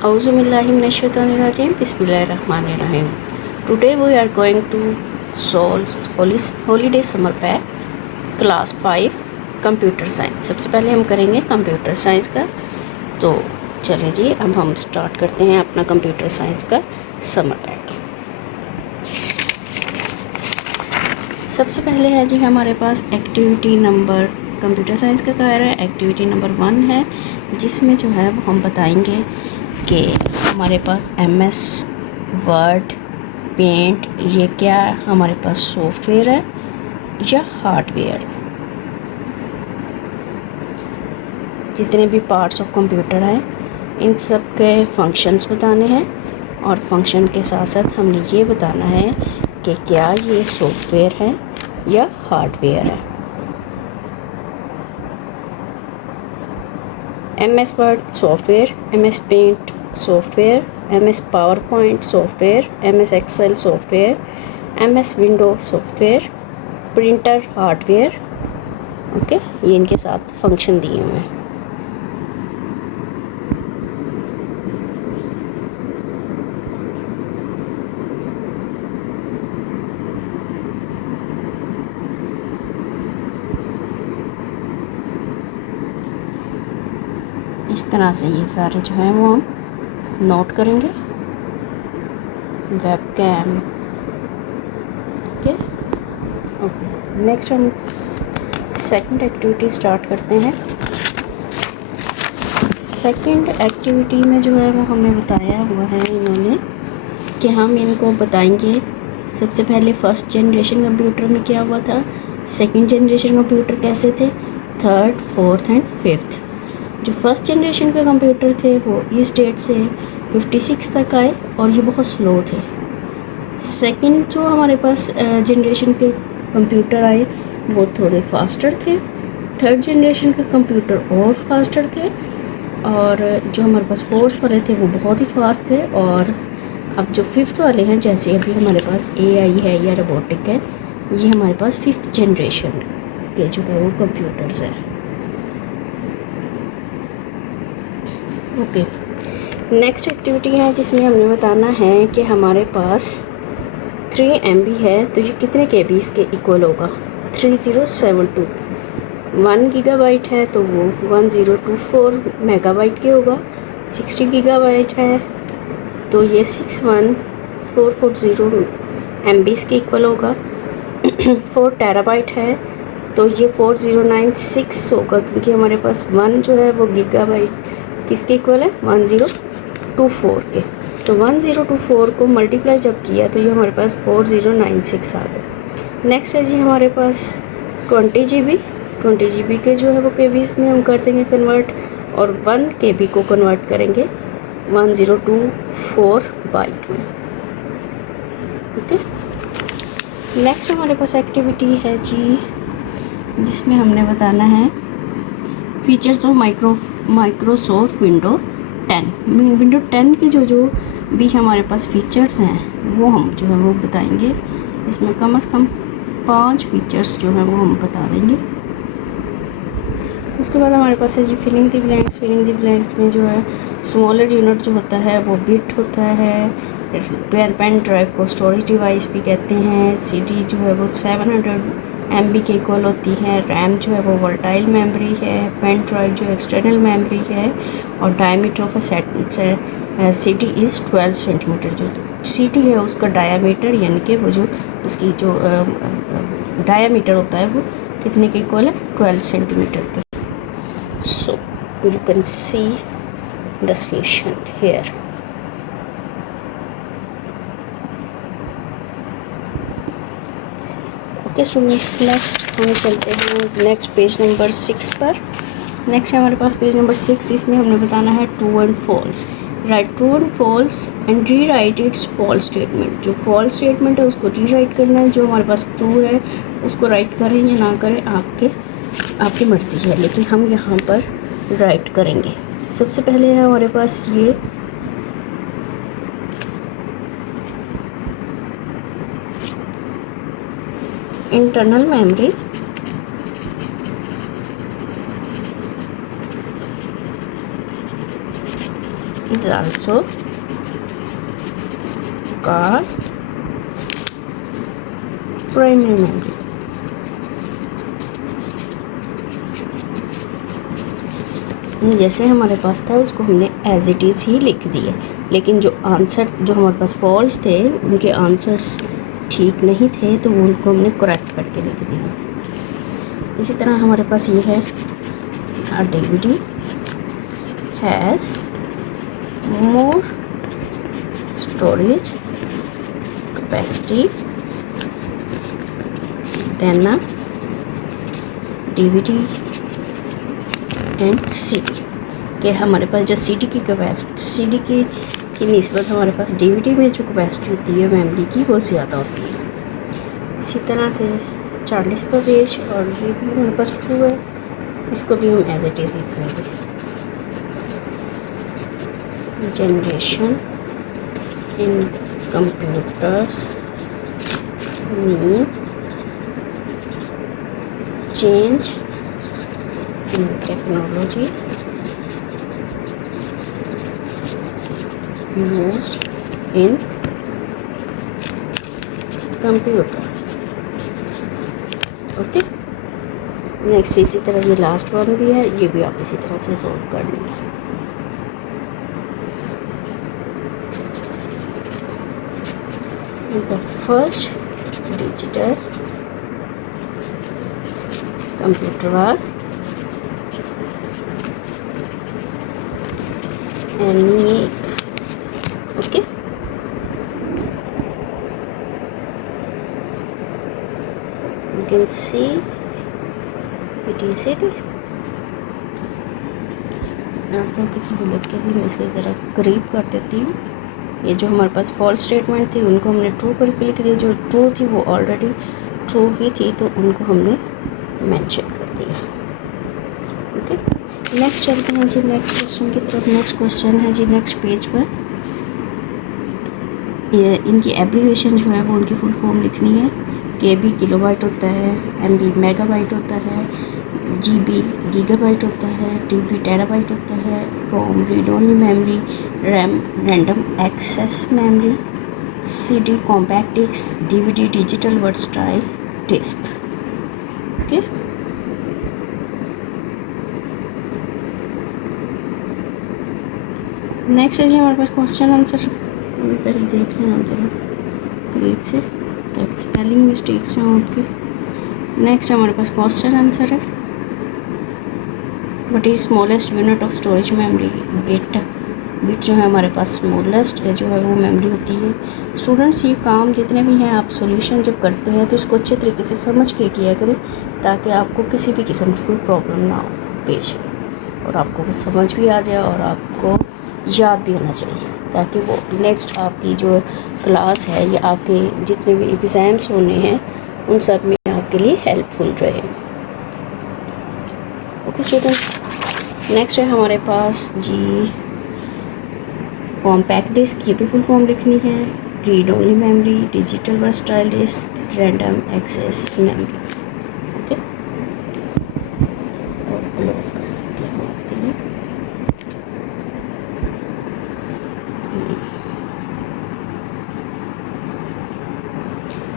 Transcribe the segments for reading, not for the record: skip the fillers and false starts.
Auzubillahiminash-shaytanir-rajim. Bismillahir-rahmanir-rahim. Today we are going to solve holiday summer pack class 5 computer science. सबसे पहले हम करेंगे computer science का। तो चलिए जी, अब हम स्टार्ट करते हैं अपना कंप्यूटर साइंस का समर पैक। सबसे पहले है जी हमारे पास एक्टिविटी नंबर, कंप्यूटर साइंस का कह रहा है एक्टिविटी नंबर 1 है, जिसमें जो है वो हम बताएंगे कि हमारे पास MS वर्ड पेंट ये क्या हमारे पास सॉफ्टवेयर है या हार्डवेयर। जितने भी पार्ट्स ऑफ कंप्यूटर हैं इन सब के फंक्शंस बताने हैं, और फंक्शन के साथ साथ हमने ये बताना है कि क्या ये सॉफ्टवेयर है या हार्डवेयर है। MS word software, MS paint software, MS PowerPoint software, MS Excel software, MS window software, printer hardware. Okay, ये इनके साथ फंक्शन दिए हुए हैं। इस तरह से ये सारे जो हैं वो हम नोट करेंगे। Webcam, okay okay. नेक्स्ट हम सेकंड एक्टिविटी स्टार्ट करते हैं। सेकंड एक्टिविटी में जो है वो हमें बताया हुआ है इन्होंने कि हम इनको बताएंगे। सबसे पहले फर्स्ट जनरेशन कंप्यूटर में क्या हुआ था, सेकंड जनरेशन कंप्यूटर कैसे थे, थर्ड, फोर्थ एंड फिफ्थ। जो फर्स्ट जनरेशन के कंप्यूटर थे वो इस डेट से 56 तक आए और ये बहुत स्लो थे। सेकंड जो हमारे पास जनरेशन के कंप्यूटर आए वो थोड़े फास्टर थे। थर्ड जनरेशन के कंप्यूटर और फास्टर थे, और जो हमारे पास फोर्थ वाले थे वो बहुत ही फास्ट थे। और अब जो फिफ्थ वाले हैं, जैसे अभी हमारे पास AI है या रोबोटिक है, ये हमारे पास फिफ्थ जनरेशन के जो है वो कंप्यूटर्स हैं। ओके, नेक्स्ट एक्टिविटी है जिसमें हमने बताना है कि हमारे पास 3 MB है तो ये कितने KBs के इक्वल होगा, 3072। 1 गीगाबाइट है तो वो 1024 मेगाबाइट के होगा। 60 गीगाबाइट है तो ये 61440 MBs के इक्वल होगा। 4 टेराबाइट है तो ये 4096 होगा, क्योंकि हमारे पास 1 जो है वो गीगाबाइट किसके इक्वल है, 1024 के। तो 1024 को मल्टीप्लाई जब किया तो ये हमारे पास 4096 आ गया। नेक्स्ट है जी हमारे पास 20 GB के जो है वो KBs में हम कर देंगे कन्वर्ट, और 1 KB को कन्वर्ट करेंगे 1024 बाइट में। ओके, नेक्स्ट हमारे पास एक्टिविटी है जी जिसमें हमने बताना है features of Microsoft window 10। Window 10 के जो भी हमारे पास फीचर्स हैं वो हम जो है वो बताएंगे। इसमें कम से कम 5 फीचर्स जो है वो हम बता देंगे। उसके बाद हमारे पास है जी filling the blanks. Filling the blanks में जो है स्मॉलर यूनिट जो होता है वो बिट होता है। पेन ड्राइव को स्टोरेज डिवाइस भी कहते हैं। CD जो है वो 700 MB के इक्वल होती है। रैम जो है वो वोलेटाइल मेमोरी है। पेन ड्राइव जो एक्सटर्नल मेमोरी है। और diameter of CD is 12 centimetre. जो CD है उसका डायामीटर, यानी कि वो जो उसकी जो डायामीटर होता है वो कितने के इक्वल है, 12 सेंटीमीटर के। So you can see the solution here. Okay students, next हम चलते हैं नेक्स्ट पेज नंबर 6 पर। नेक्स्ट है हमारे पास पेज नंबर 6। इसमें हमने बताना है true and false. Right true and false and rewrite it's false statement. जो फॉल्स स्टेटमेंट है उसको री राइट करना है, जो हमारे पास ट्रू है उसको राइट करें या ना करें आपकी मर्ज़ी है, लेकिन हम यहाँ पर राइट करेंगे। सबसे पहले है हमारे पास ये internal memory is also called primary memory. जैसे हमारे पास था उसको हमने एज इट इज़ ही लिख दिए, लेकिन जो आंसर जो हमारे पास फॉल्स थे उनके आंसर्स ठीक नहीं थे तो उनको हमने करेक्ट करके लिख दिया। इसी तरह हमारे पास ये है a DVD has more storage capacity than a DVD and CD कि हमारे पास जो CD की कैपेसिटी CD की निस्बत हमारे पास DVD में जो कैपेसिटी होती है मेमोरी की वो ज़्यादा होती है। इसी तरह से 40वां पेज, और ये भी हमारे पास ट्रू है, इसको भी हम एज इट इज़ लिख देंगे। Generation in computers mean change in technology used in computer। Okay, next इसी तरह ये लास्ट वन भी है, ये भी आप इसी तरह से सॉल्व कर लेंगे। The first digital computer was ENIAC। Okay, you can see it easily। आपको किसी सहूलियत के लिए मैं इसके ज़रा करीब कर देती हूँ। ये जो हमारे पास फॉल्स स्टेटमेंट थी उनको हमने ट्रू करके लिख दिया, जो ट्रू थी वो ऑलरेडी ट्रू ही थी तो उनको हमने मेंशन कर दिया। ओके, नेक्स्ट चलते हैं जी नेक्स्ट क्वेश्चन की तरफ। नेक्स्ट क्वेश्चन है जी नेक्स्ट पेज पर, ये इनकी एब्रीविएशन जो है वो उनकी फुल फॉर्म लिखनी है। KB किलोबाइट होता है, MB मेगाबाइट होता है, GB गीगाबाइट होता है, TB टेराबाइट होता है, ROM read only memory, RAM random access memory, CD compact disc, DVD digital versatile disc. Okay, next है जी हमारे पास क्वेश्चन आंसर। पहले देख लें आप जरा करीब से तब स्पेलिंग मिस्टेक्स हैं आपके। नेक्स्ट हमारे पास क्वेश्चन आंसर है, what is smallest unit of storage memory. Bit जो है हमारे पास स्मॉलेस्ट जो है वो मेमोरी होती है। स्टूडेंट्स ये काम जितने भी हैं आप सॉल्यूशन जब करते हैं तो इसको अच्छे तरीके से समझ के किया करें ताकि आपको किसी भी किस्म की कोई प्रॉब्लम ना हो पेश, और आपको वो समझ भी आ जाए और आपको याद भी होना चाहिए ताकि वो नेक्स्ट आपकी जो क्लास है या आपके जितने भी एग्ज़ाम्स होने हैं उन सब में आपके लिए हेल्पफुल रहे। ओके स्टूडेंट्स, नेक्स्ट है हमारे पास जी कॉम्पैक्ट डिस्क, ये भी फुल फॉर्म लिखनी है। Read only memory, digital versatile disc, random access memory. Okay, और क्लोज कर देते हैं आपके लिए।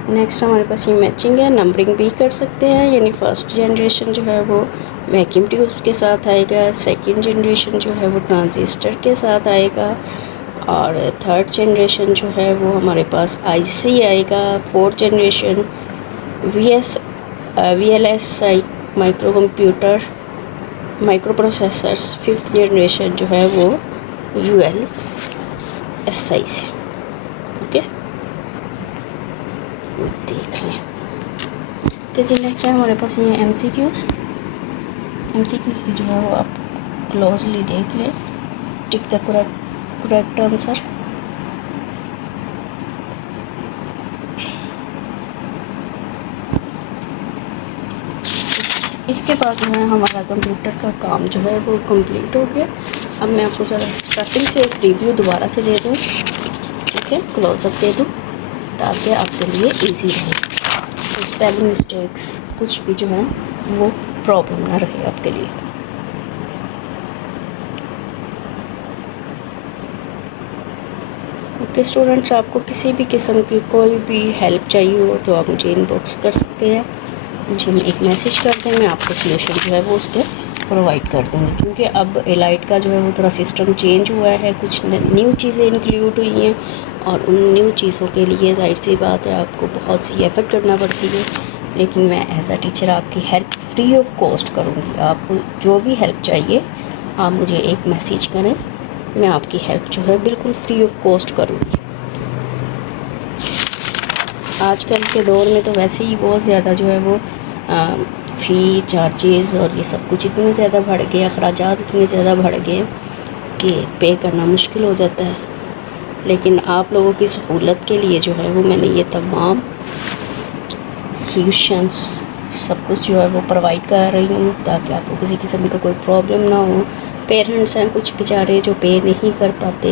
नेक्स्ट हमारे पास ये मैचिंग है, नंबरिंग भी कर सकते हैं, यानी फर्स्ट जनरेशन जो है वो वैक्यूम ट्यूब के साथ आएगा, सेकंड जनरेशन जो है वो ट्रांजिस्टर के साथ आएगा, और थर्ड जनरेशन जो है वो हमारे पास IC आएगा, fourth generation VLSI micro computer micro processors, fifth generation जो है वो ULSI से। ओके, देख लें। तो जी नेक्स्ट है हमारे पास ये MCQs भी जो है वो आप क्लोजली देख लें। Tick the correct answer. इसके बाद जो है हमारा कंप्यूटर का काम जो है वो कंप्लीट हो गया। अब मैं आपको ज़रा स्टार्टिंग से एक रिव्यू दोबारा से दे दूँ, ठीक है, क्लोजअप दे दूँ ताकि आपके लिए इजी रहे, तो स्पेलिंग मिस्टेक्स कुछ भी जो है वो प्रॉब्लम ना रहे आपके लिए। कि स्टूडेंट्स आपको किसी भी किस्म की कोई भी हेल्प चाहिए हो तो आप मुझे इनबॉक्स कर सकते हैं, मुझे एक मैसेज कर दें, मैं आपको सोल्यूशन जो है वो उसके प्रोवाइड कर दूँगी। क्योंकि अब एलाइट का जो है वो थोड़ा सिस्टम चेंज हुआ है, कुछ न्यू चीज़ें इंक्लूड हुई हैं और उन न्यू चीज़ों के लिए ज़ाहिर सी बात है आपको बहुत सी एफ़र्ट करना पड़ती है, लेकिन मैं एज अ टीचर आपकी हेल्प फ्री ऑफ कॉस्ट करूँगी। आपको जो भी हेल्प चाहिए आप मुझे एक मैसेज करें, मैं आपकी हेल्प जो है बिल्कुल फ्री ऑफ कॉस्ट करूँगी। आजकल के दौर में तो वैसे ही बहुत ज़्यादा जो है वो फ़ी चार्जेस और ये सब कुछ इतने ज़्यादा बढ़ गए, अखराजात इतने ज़्यादा बढ़ गए कि पे करना मुश्किल हो जाता है। लेकिन आप लोगों की सहूलत के लिए जो है वो मैंने ये तमाम सॉल्यूशंस सब कुछ जो है वो प्रोवाइड कर रही हूँ ताकि आपको किसी किस्म का कोई प्रॉब्लम ना हो। पेरेंट्स हैं कुछ बेचारे जो पे नहीं कर पाते,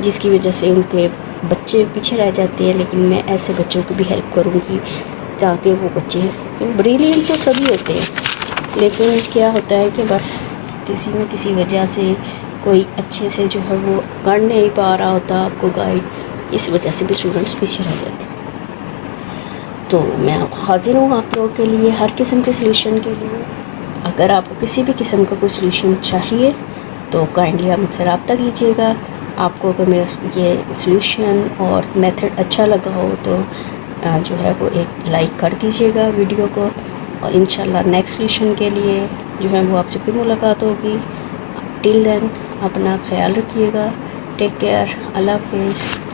जिसकी वजह से उनके बच्चे पीछे रह जाते हैं, लेकिन मैं ऐसे बच्चों को भी हेल्प करूँगी ताकि वो बच्चे, ब्रिलियंट तो सभी होते हैं लेकिन क्या होता है कि बस किसी न किसी वजह से कोई अच्छे से जो है वो कर नहीं पा रहा होता आपको गाइड, इस वजह से भी स्टूडेंट्स पीछे रह जाते हैं। तो मैं हाज़िर हूँ आप लोगों के लिए हर किस्म के सलूशन के लिए। अगर आपको किसी भी किस्म का कोई सलूशन चाहिए तो काइंडली आप मुझसे रब्ता कीजिएगा। आपको अगर मेरा ये सलूशन और मेथड अच्छा लगा हो तो जो है वो एक लाइक कर दीजिएगा वीडियो को, और इंशाल्लाह नेक्स्ट सलूशन के लिए जो है वो आपसे फिर मुलाकात होगी। टिल देन अपना ख्याल रखिएगा। Take care. अल्लाह हाफिज़।